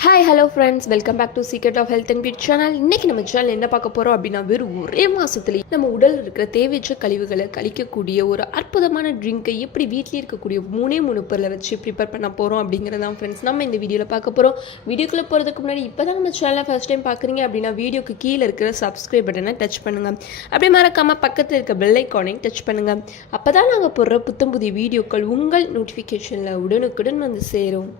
Hi hello friends welcome back to secret of health and beauty channel இன்னைக்கு நம்ம channel என்ன பார்க்க போகிறோம் அப்படின்னா வெறும் ஒரே மாதத்துலேயே நம்ம உடல் இருக்கிற தேவையற்ற கழிவுகளை கழிக்கக்கூடிய ஒரு அற்புதமான ட்ரிங்கை எப்படி வீட்டிலே இருக்கக்கூடிய மூணே மூணு பொருளை வச்சு ப்ரிப்பேர் பண்ண போகிறோம் அப்படிங்கிறது தான் ஃப்ரெண்ட்ஸ் நம்ம இந்த வீடியோவில் பார்க்க போகிறோம் வீடியோக்குள்ளே போகிறதுக்கு முன்னாடி இப்போ தான் நம்ம சேனலை ஃபஸ்ட் டைம் பார்க்குறீங்க அப்படின்னா வீடியோக்கு கீழே இருக்கிற சப்ஸ்கிரைப் பட்டனை டச் பண்ணுங்கள் அப்படியே மறக்காமல் பக்கத்தில் இருக்க பெல் ஐக்கானையும் டச் பண்ணுங்கள் அப்போ தான் நாங்கள் போடுற புத்தம் புதிய வீடியோக்கள் உங்கள் நோட்டிஃபிகேஷனில் உடனுக்குடன் வந்து சேரும்.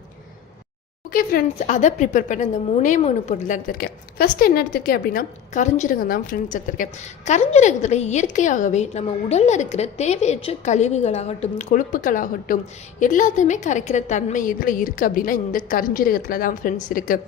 ஓகே ஃப்ரெண்ட்ஸ் அதை ப்ரிப்பேர் பண்ண இந்த மூணே மூணு பொருள் தான் எடுத்திருக்கேன். ஃபஸ்ட்டு என்ன எடுத்திருக்கேன் அப்படின்னா கரிஞ்சீரகம் தான் ஃப்ரெண்ட்ஸ் எடுத்திருக்கேன். கரிஞ்சீரகத்தில் இயற்கையாகவே நம்ம உடலில் இருக்கிற தேவையற்ற கழிவுகளாகட்டும் கொழுப்புகளாகட்டும் எல்லாத்தையுமே கரைக்கிற தன்மை எதில் இருக்குது அப்படின்னா இந்த கரிஞ்சீரகத்தில் தான் ஃப்ரெண்ட்ஸ் இருக்குது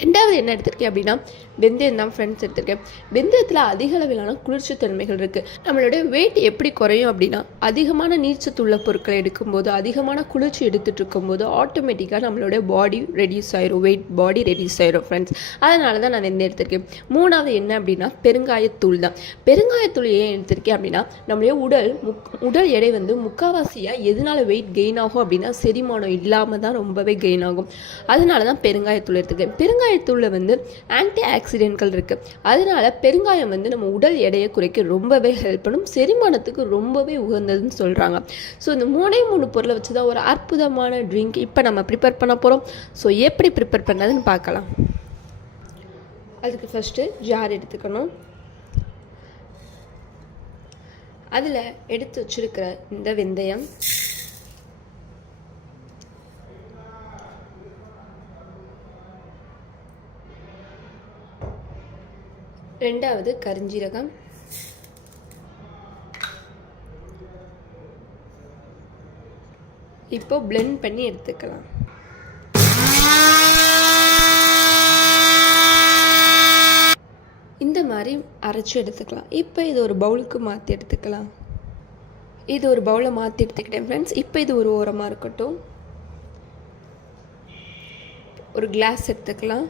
ரெண்டாவது என்ன எடுத்திருக்கேன் அப்படின்னா வெந்தயம் தான் ஃப்ரெண்ட்ஸ் எடுத்திருக்கேன் வெந்தயத்தில் அதிக அளவிலான குளிர்ச்சி தன்மைகள் இருக்குது நம்மளுடைய வெயிட் எப்படி குறையும் அப்படின்னா அதிகமான நீர்ச்சத்து உள்ள பொருட்களை எடுக்கும்போது அதிகமான குளிர்ச்சி எடுத்துகிட்டு இருக்கும்போது ஆட்டோமேட்டிக்காக நம்மளுடைய பாடி ரெடியூஸ் ஆயிரும். வெயிட் பாடி ரெடியூஸ் ஆயிரும் ஃப்ரெண்ட்ஸ் அதனால தான் நான் வெந்தயம் எடுத்திருக்கேன்? மூணாவது என்ன அப்படின்னா பெருங்காயத்தூள் தான். பெருங்காயத்தூள் ஏன் எடுத்திருக்கேன் அப்படின்னா நம்மளுடைய உடல் முக் உடல் எடை வந்து முக்கால்வாசியாக எதனால வெயிட் கெயின் ஆகும் அப்படின்னா செரிமானம் இல்லாமல் தான் ரொம்பவே கெயின் ஆகும். அதனால தான் பெருங்காயத்தூள் எடுத்துக்கேன் பெருங்காயத்தூளில் வந்து ஆன்டி ஆக்சிடென்ட்கள் இருக்குது அதனால பெருங்காயம் வந்து நம்ம உடல் எடையை குறைக்க ரொம்பவே ஹெல்ப் பண்ணும். செரிமானத்துக்கு ரொம்பவே உகந்ததுன்னு சொல்கிறாங்க ஸோ இந்த மூணே மூணு பொருளை வச்சு தான் ஒரு அற்புதமான ட்ரிங்க் இப்போ நம்ம ப்ரிப்பேர் பண்ண போகிறோம் ஸோ எப்படி ப்ரிப்பேர் பண்ணதுன்னு பார்க்கலாம். அதுக்கு ஃபஸ்ட்டு ஜார் எடுத்துக்கணும். அதில் எடுத்து வச்சிருக்கிற இந்த வெந்தயம் ரெண்டாவது கரிஞ்சீரகம். இப்போ பிளெண்ட் பண்ணி எடுத்துக்கலாம். இந்த மாதிரி அரைச்சி எடுத்துக்கலாம். இப்போ இது ஒரு பவுலுக்கு மாற்றி எடுத்துக்கலாம். இது ஒரு பவுலை மாற்றி எடுத்துக்கிட்டேன் ஃப்ரெண்ட்ஸ் இப்போ இது ஒரு ஓரமாக இருக்கட்டும். ஒரு கிளாஸ் எடுத்துக்கலாம்.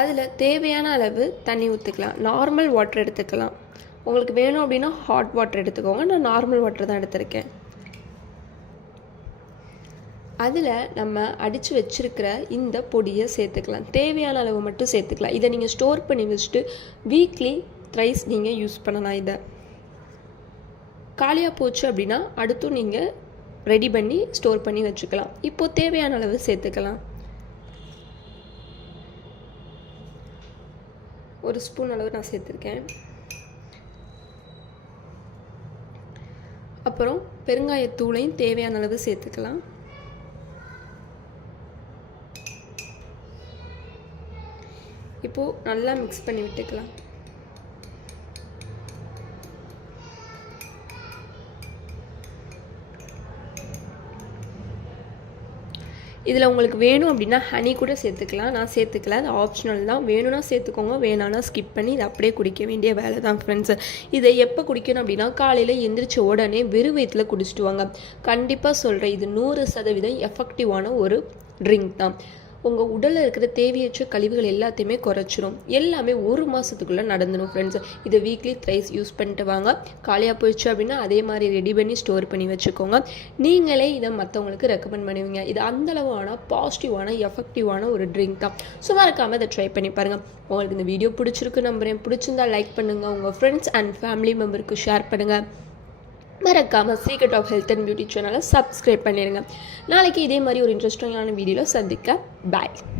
அதில் தேவையான அளவு தண்ணி ஊற்றிக்கலாம் நார்மல் வாட்டர் எடுத்துக்கலாம். உங்களுக்கு வேணும் அப்படின்னா ஹாட் வாட்டர் எடுத்துக்கோங்க. நான் நார்மல் வாட்டர் தான் எடுத்திருக்கேன். அதில் நம்ம அடித்து வச்சுருக்கிற இந்த பொடியை சேர்த்துக்கலாம். தேவையான அளவு மட்டும் சேர்த்துக்கலாம். இதை நீங்கள் ஸ்டோர் பண்ணி வச்சுட்டு வீக்லி த்ரைஸ் நீங்கள் யூஸ் பண்ணலாம் இதை. காலியாக போச்சு அப்படின்னா அடுத்தும் நீங்கள் ரெடி பண்ணி ஸ்டோர் பண்ணி வச்சுக்கலாம். இப்போது தேவையான அளவு சேர்த்துக்கலாம். ஒரு ஸ்பூன் அளவு நான் சேர்த்துருக்கேன். அப்புறம் பெருங்காயத்தூளையும் தேவையான அளவு சேர்த்துக்கலாம். இப்போது நல்லா மிக்ஸ் பண்ணி விட்டுக்கலாம். இதில் உங்களுக்கு வேணும் அப்படின்னா ஹனி கூட சேர்த்துக்கலாம். நான் சேர்த்துக்கல. அது ஆப்ஷனல் தான். வேணும்னா சேர்த்துக்கோங்க. வேணாம்னா ஸ்கிப் பண்ணி இதை அப்படியே குடிக்க வேண்டிய வேலை தான் ஃப்ரெண்ட்ஸ் இதை எப்போ குடிக்கணும் அப்படின்னா காலையில் எந்திரிச்ச உடனே வெறும் வயிற்றில் குடிச்சிட்டு வாங்க. கண்டிப்பாக சொல்கிறேன் இது நூறு சதவீதம் எஃபெக்டிவான ஒரு ட்ரிங்க் தான். உங்கள் உடலில் இருக்கிற தேவையற்ற கழிவுகள் எல்லாத்தையுமே குறைச்சிரும். எல்லாமே ஒரு மாதத்துக்குள்ளே நடந்துடும் ஃப்ரெண்ட்ஸ் இதை வீக்லி த்ரைஸ் யூஸ் பண்ணிட்டு வாங்க. காலியாக போயிடுச்சு அப்படின்னா அதே மாதிரி ரெடி பண்ணி ஸ்டோர் பண்ணி வச்சுக்கோங்க. நீங்களே இதை மற்றவங்களுக்கு ரெக்கமெண்ட் பண்ணுவீங்க. இது அந்தளவான பாசிட்டிவான எஃபெக்டிவான ஒரு ட்ரிங்க் தான். ஸோ மறக்காமல் இதை ட்ரை பண்ணி பாருங்கள் உங்களுக்கு இந்த வீடியோ பிடிச்சிருக்கு நம்புறேன். பிடிச்சிருந்தா லைக் பண்ணுங்கள் உங்கள் ஃப்ரெண்ட்ஸ் அண்ட் ஃபேமிலி மெம்பருக்கு ஷேர் பண்ணுங்கள் மறக்காமல் secret of health and beauty சேனலை சப்ஸ்கிரைப் பண்ணிடுங்க நாளைக்கு இதே மாதிரி ஒரு இன்ட்ரெஸ்டிங்கான வீடியோவில் சந்திக்க. பாய்